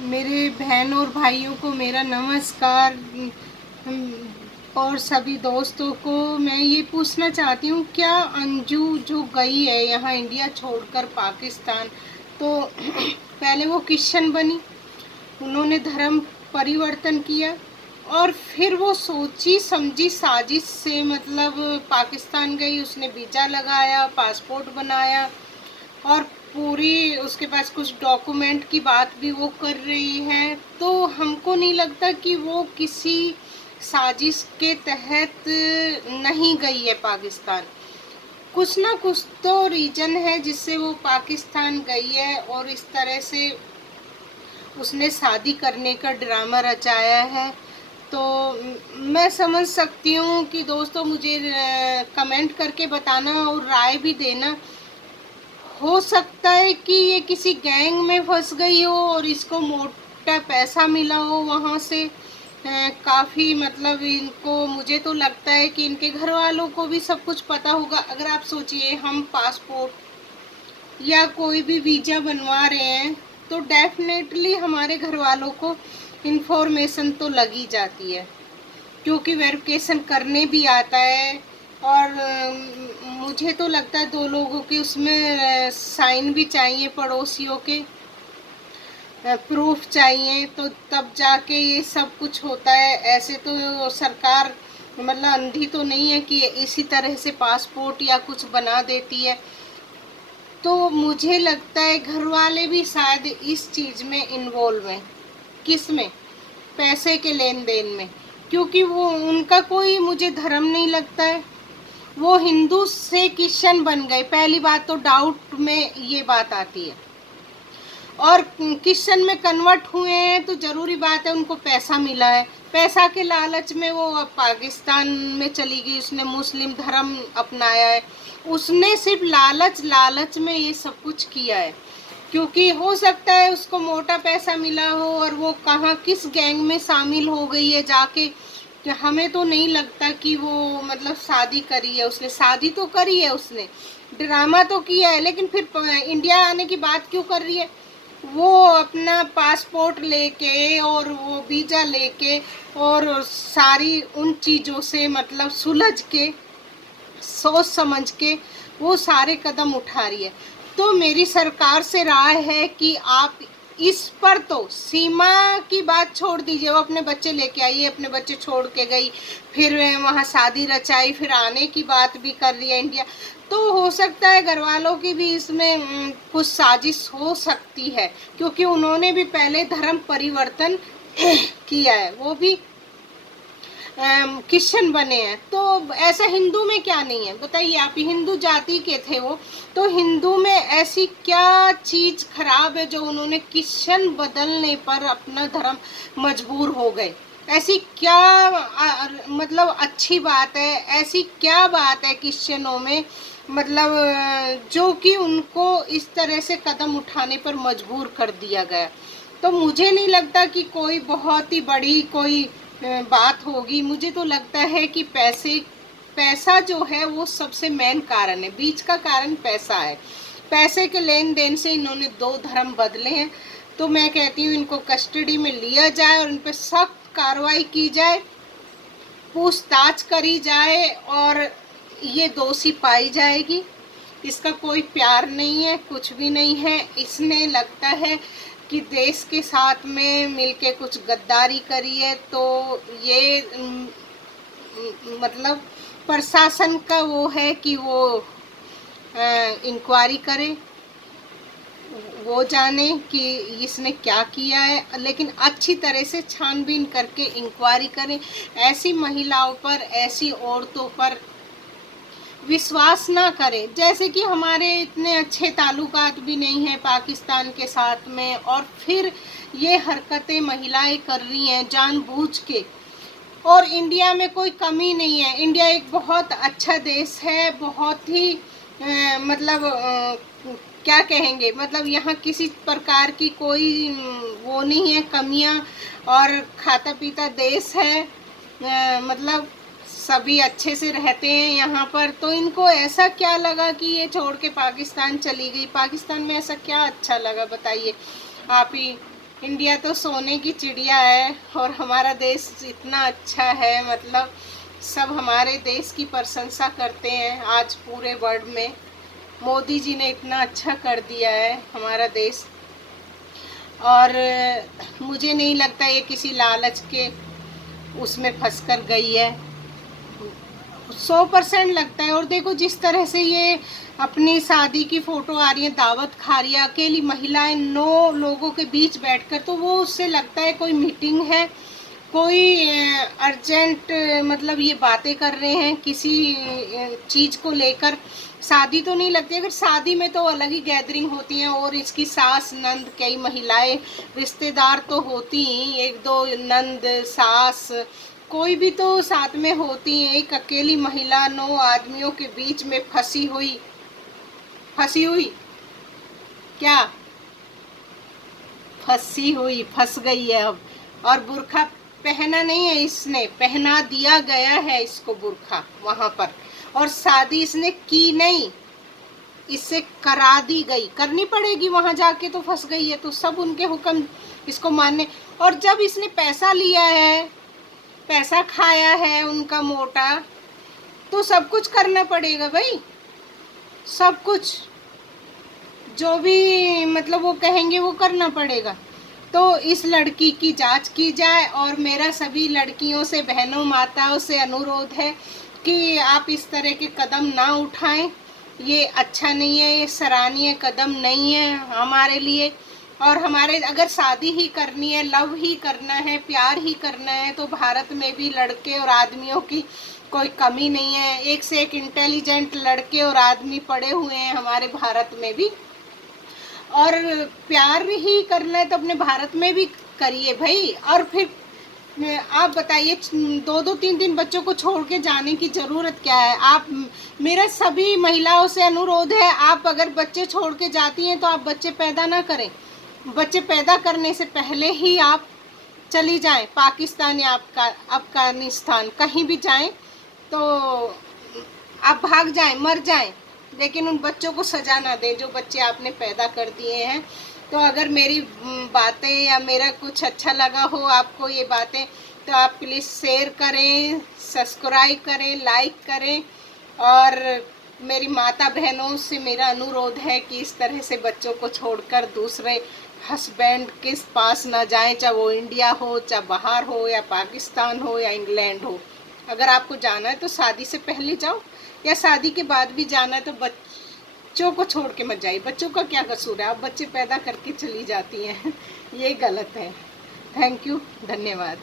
मेरे बहन और भाइयों को मेरा नमस्कार। और सभी दोस्तों को मैं ये पूछना चाहती हूँ, क्या अंजू जो गई है यहाँ इंडिया छोड़कर पाकिस्तान, तो पहले वो क्रिश्चियन बनी, उन्होंने धर्म परिवर्तन किया और फिर वो सोची समझी साजिश से मतलब पाकिस्तान गई, उसने वीज़ा लगाया, पासपोर्ट बनाया और पूरी उसके पास कुछ डॉक्यूमेंट की बात भी वो कर रही है। तो हमको नहीं लगता कि वो किसी साजिश के तहत नहीं गई है पाकिस्तान। कुछ ना कुछ तो रीजन है जिससे वो पाकिस्तान गई है और इस तरह से उसने शादी करने का ड्रामा रचाया है। तो मैं समझ सकती हूँ कि दोस्तों मुझे कमेंट करके बताना और राय भी देना। हो सकता है कि ये किसी गैंग में फंस गई हो और इसको मोटा पैसा मिला हो वहाँ से। काफ़ी मतलब इनको, मुझे तो लगता है कि इनके घर वालों को भी सब कुछ पता होगा। अगर आप सोचिए, हम पासपोर्ट या कोई भी वीज़ा बनवा रहे हैं तो डेफिनेटली हमारे घर वालों को इन्फॉर्मेशन तो लगी जाती है, क्योंकि वेरिफिकेशन करने भी आता है। और मुझे तो लगता है दो लोगों के उसमें साइन भी चाहिए, पड़ोसियों के प्रूफ चाहिए, तो तब जाके ये सब कुछ होता है। ऐसे तो सरकार मतलब अंधी तो नहीं है कि इसी तरह से पासपोर्ट या कुछ बना देती है। तो मुझे लगता है घर वाले भी शायद इस चीज़ में इन्वॉल्व हैं। किस में? पैसे के लेन देन में। क्योंकि वो उनका कोई मुझे धर्म नहीं लगता है। वो हिंदू से क्रिश्चियन बन गए, पहली बात तो डाउट में ये बात आती है। और क्रिश्चियन में कन्वर्ट हुए हैं तो ज़रूरी बात है उनको पैसा मिला है, पैसा के लालच में वो अब पाकिस्तान में चली गई, उसने मुस्लिम धर्म अपनाया है। उसने सिर्फ लालच लालच में ये सब कुछ किया है। क्योंकि हो सकता है उसको मोटा पैसा मिला हो और वो कहाँ किस गैंग में शामिल हो गई है जाके, कि हमें तो नहीं लगता कि वो मतलब शादी करी है उसने। शादी तो करी है उसने, ड्रामा तो किया है, लेकिन फिर इंडिया आने की बात क्यों कर रही है? वो अपना पासपोर्ट लेके और वो वीज़ा लेके और सारी उन चीज़ों से मतलब सुलझ के, सोच समझ के वो सारे कदम उठा रही है। तो मेरी सरकार से राय है कि आप इस पर तो सीमा की बात छोड़ दीजिए। वो अपने बच्चे लेके आई है, अपने बच्चे छोड़ के गई, फिर वहाँ शादी रचाई, फिर आने की बात भी कर रही है इंडिया। तो हो सकता है घर वालों की भी इसमें कुछ साजिश हो सकती है, क्योंकि उन्होंने भी पहले धर्म परिवर्तन किया है, वो भी क्रिश्चियन बने हैं। तो ऐसा हिंदू में क्या नहीं है बताइए आप? हिंदू जाति के थे वो, तो हिंदू में ऐसी क्या चीज़ खराब है जो उन्होंने क्रिश्चियन बदलने पर अपना धर्म मजबूर हो गए? ऐसी क्या मतलब अच्छी बात है, ऐसी क्या बात है क्रिश्चियनों में मतलब जो कि उनको इस तरह से कदम उठाने पर मजबूर कर दिया गया? तो मुझे नहीं लगता कि कोई बहुत ही बड़ी कोई बात होगी। मुझे तो लगता है कि पैसा जो है वो सबसे मेन कारण है, बीच का कारण पैसा है। पैसे के लेन देन से इन्होंने दो धर्म बदले हैं। तो मैं कहती हूँ इनको कस्टडी में लिया जाए और इन पर सख्त कार्रवाई की जाए, पूछताछ करी जाए और ये दोषी पाई जाएगी। इसका कोई प्यार नहीं है, कुछ भी नहीं है। इसने लगता है कि देश के साथ में मिलके कुछ गद्दारी करी है। तो ये मतलब प्रशासन का वो है कि वो इंक्वायरी करे, वो जाने कि इसने क्या किया है, लेकिन अच्छी तरह से छानबीन करके इंक्वायरी करें। ऐसी महिलाओं पर, ऐसी औरतों पर विश्वास ना करें। जैसे कि हमारे इतने अच्छे ताल्लुकात भी नहीं हैं पाकिस्तान के साथ में, और फिर ये हरकतें महिलाएं कर रही हैं जानबूझ के। और इंडिया में कोई कमी नहीं है, इंडिया एक बहुत अच्छा देश है, बहुत ही मतलब क्या कहेंगे, मतलब यहाँ किसी प्रकार की कोई वो नहीं है, कमियाँ। और खाता पीता देश है, मतलब सभी अच्छे से रहते हैं यहाँ पर। तो इनको ऐसा क्या लगा कि ये छोड़ के पाकिस्तान चली गई? पाकिस्तान में ऐसा क्या अच्छा लगा बताइए आप ही इंडिया तो सोने की चिड़िया है और हमारा देश इतना अच्छा है, मतलब सब हमारे देश की प्रशंसा करते हैं आज पूरे वर्ल्ड में। मोदी जी ने इतना अच्छा कर दिया है हमारा देश। और मुझे नहीं लगता ये किसी लालच के उसमें फंस कर गई है, 100% लगता है। और देखो जिस तरह से ये अपनी शादी की फोटो आ रही है, दावत खा रही है, अकेली महिलाएं 9 लोगों के बीच बैठकर, तो वो उससे लगता है कोई मीटिंग है, कोई अर्जेंट, मतलब ये बातें कर रहे हैं किसी चीज़ को लेकर। शादी तो नहीं लगती। अगर शादी में तो अलग ही गैदरिंग होती है, और इसकी सास नंद कई महिलाएं रिश्तेदार तो होती ही, 1-2 नंद सास कोई भी तो साथ में होती है। एक अकेली महिला 9 आदमियों के बीच में फंसी हुई क्या फंस गई है अब। और बुर्खा पहना नहीं है इसने, पहना दिया गया है इसको बुर्खा वहां पर। और शादी इसने की नहीं, इससे करा दी गई, करनी पड़ेगी वहां जाके, तो फंस गई है तो सब उनके हुक्म इसको मानने। और जब इसने पैसा लिया है, पैसा खाया है उनका मोटा, तो सब कुछ करना पड़ेगा भाई, सब कुछ जो भी मतलब वो कहेंगे वो करना पड़ेगा। तो इस लड़की की जांच की जाए। और मेरा सभी लड़कियों से, बहनों माताओं से अनुरोध है कि आप इस तरह के कदम ना उठाएं, ये अच्छा नहीं है, ये सराहनीय कदम नहीं है हमारे लिए। और हमारे अगर शादी ही करनी है, लव ही करना है, प्यार ही करना है, तो भारत में भी लड़के और आदमियों की कोई कमी नहीं है। एक से एक इंटेलिजेंट लड़के और आदमी पड़े हुए हैं हमारे भारत में भी। और प्यार ही करना है तो अपने भारत में भी करिए भाई। और फिर आप बताइए, 2-2 3-3 बच्चों को छोड़ के जाने की ज़रूरत क्या है। आप, मेरा सभी महिलाओं से अनुरोध है, आप अगर बच्चे छोड़ के जाती हैं तो आप बच्चे पैदा ना करें। बच्चे पैदा करने से पहले ही आप चली जाएं, पाकिस्तान या अफगानिस्तान कहीं भी जाएं, तो आप भाग जाएं, मर जाएं, लेकिन उन बच्चों को सजा ना दें जो बच्चे आपने पैदा कर दिए हैं। तो अगर मेरी बातें या मेरा कुछ अच्छा लगा हो आपको ये बातें, तो आप प्लीज़ शेयर करें, सब्सक्राइब करें, लाइक करें। और मेरी माता बहनों से मेरा अनुरोध है कि इस तरह से बच्चों को छोड़कर दूसरे हस्बैंड के पास ना जाएं, चाहे वो इंडिया हो, चाहे बाहर हो, या पाकिस्तान हो, या इंग्लैंड हो। अगर आपको जाना है तो शादी से पहले जाओ, या शादी के बाद भी जाना है तो बच्चों को छोड़ के मत जाइए। बच्चों का क्या कसूर है, आप बच्चे पैदा करके चली जाती हैं ये गलत है। थैंक यू, धन्यवाद।